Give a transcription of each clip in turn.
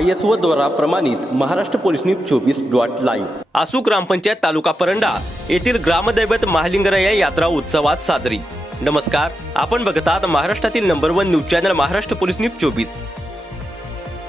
I S O द्वारा प्रमाणित Maharashtra police news चोवीस डॉट लाईव्ह. आसू ग्रामपंचायत तालुका परंडा येथील ग्रामदैवत महालिंगराया यात्रा उत्सवात साजरी. नमस्कार आपण बघतात महाराष्ट्रातील number one news channel Maharashtra police news चोवीस.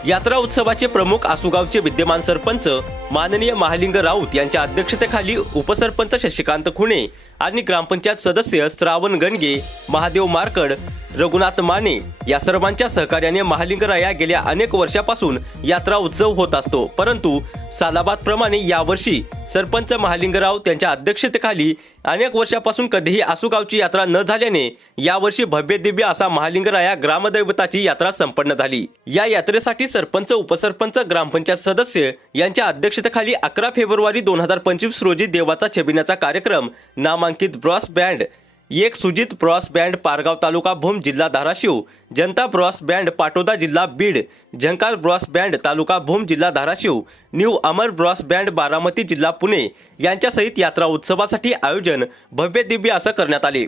यात्रा उत्सवाचे प्रमुख आसुगावचे विद्यमान सरपंच माननीय महालिंग राऊत यांच्या अध्यक्षतेखाली उपसरपंच शशिकांत खुणे आणि ग्रामपंचायत सदस्य श्रावण गणगे महादेव मारकड रघुनाथ माने या सर्वांच्या सहकार्याने महालिंगराया गेल्या अनेक वर्षापासून यात्रा उत्सव होत असतो. परंतु सालाबाद प्रमाणे यावर्षी सरपंच महालिंगराव त्यांच्या अध्यक्षतेखाली अनेक वर्षापासून कधीही आसुगावची यात्रा न झाल्याने यावर्षी भव्य दिव्य असा महालिंगराया ग्रामदैवताची यात्रा संपन्न झाली. या यात्रेसाठी सरपंच उपसरपंच ग्रामपंचायत सदस्य यांच्या अध्यक्षतेखाली अकरा फेब्रुवारी दोन हजार पंचवीस रोजी देवाचा छबिण्याचा कार्यक्रम नामांकित ब्रॉस बँड एक सुजित ब्रॉस बँड पारगाव तालुका भूम जिल्हा धाराशिव जनता ब्रॉस बँड पाटोदा जिल्हा बीड झंकार ब्रॉस बँड तालुका भूम जिल्हा Dharashiv new Amar brass band Baramati जिल्हा पुणे यांच्यासहित यात्रा उत्सवासाठी आयोजन भव्य दिव्य असं करण्यात आले.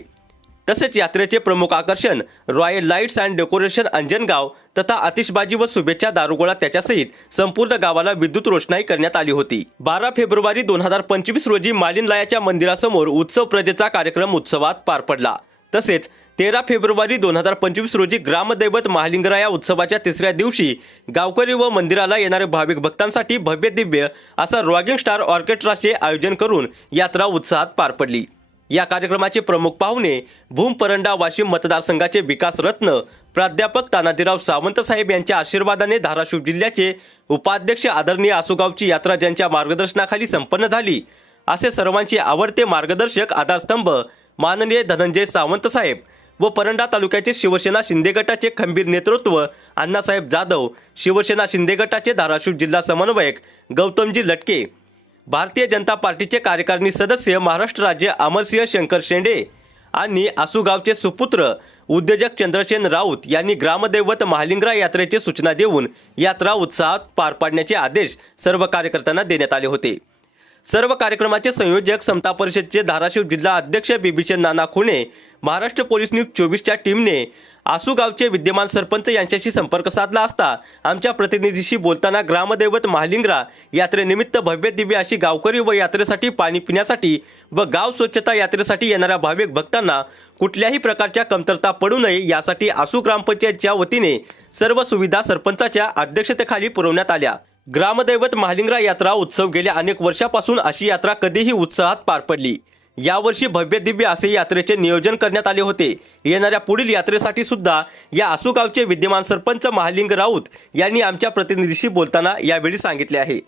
तसेच यात्रेचे प्रमुख आकर्षण royal lights and decoration Anjangaon तथा आतिषबाजी व शुभेच्छा दारुगोळा त्याच्यासहित संपूर्ण गावाला विद्युत रोषणाई करण्यात आली होती. बारा फेब्रुवारी दोन हजार पंचवीस रोजी मालिनलायाच्या मंदिरासमोर उत्सव प्रजेचा कार्यक्रम उत्सवात पार पडला. तसेच तेरा फेब्रुवारी दोन हजार पंचवीस रोजी ग्रामदैवत महालिंगरा या उत्सवाच्या तिसऱ्या दिवशी गावकरी व मंदिराला येणाऱ्या भाविक भक्तांसाठी भव्य दिव्य असा रॉगिंग स्टार ऑर्केस्ट्राचे आयोजन करून यात्रा उत्साहात पार पडली. या कार्यक्रमाचे प्रमुख पाहुणे भूम परंडा वाशिम मतदारसंघाचे विकास रत्न प्राध्यापक तानाजीराव सावंत साहेब यांच्या आशीर्वादाने धाराशिव जिल्ह्याचे उपाध्यक्ष आदरणीय आसुगावची यात्रा ज्यांच्या मार्गदर्शनाखाली संपन्न झाली असे सर्वांचे आवडते मार्गदर्शक आधारस्तंभ माननीय धनंजय सावंत साहेब व परंडा तालुक्याचे शिवसेना शिंदे गटाचे खंबीर नेतृत्व अण्णासाहेब जाधव शिवसेना शिंदे गटाचे धाराशिव जिल्हा समन्वयक गौतमजी लटके भारतीय जनता पार्टीचे कार्यकारिणी सदस्य महाराष्ट्र राज्य अमरसिंह शंकर शेंडे आणि आसुगावचे सुपुत्र उद्योजक चंद्रसेन राऊत यांनी ग्रामदैवत महालिंगरा यात्रेची सूचना देऊन यात्रा उत्साहात पार पाडण्याचे आदेश सर्व कार्यकर्त्यांना देण्यात आले होते. सर्व कार्यक्रमाचे संयोजक समता परिषदचे धाराशिव जिल्हा अध्यक्ष बिभीषण नाना खुणे महाराष्ट्र पोलीस न्यूज चोवीसच्या टीमने आसुगावचे विद्यमान सरपंच यांच्याशी संपर्क साधला असता आमच्या प्रतिनिधीशी बोलताना ग्रामदैवत महालिंगरा यात्रेनिमित्त भव्य दिव्य अशी गावकरी व यात्रेसाठी पाणी पिण्यासाठी व गाव स्वच्छता यात्रेसाठी येणाऱ्या भाविक भक्तांना कुठल्याही प्रकारच्या कमतरता पडू नये यासाठी आसू ग्रामपंचायतच्या वतीने सर्व सुविधा सरपंचाच्या अध्यक्षतेखाली पुरवण्यात आल्या. ग्रामदैवत महालिंगरा यात्रा उत्सव गेल्या अनेक वर्षापासून अशी यात्रा कधीही उत्साहात पार पडली. यावर्षी भव्य दिव्य असे यात्रेचे नियोजन करण्यात आले होते. येणाऱ्या पुढील यात्रेसाठी सुद्धा या आसुगावचे विद्यमान सरपंच महालिंग राऊत यांनी आमच्या प्रतिनिधीशी बोलताना यावेळी सांगितले आहे.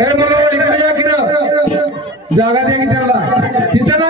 मनाने हे मला इकडे या की जागा द्या की त्याला तिथं नाही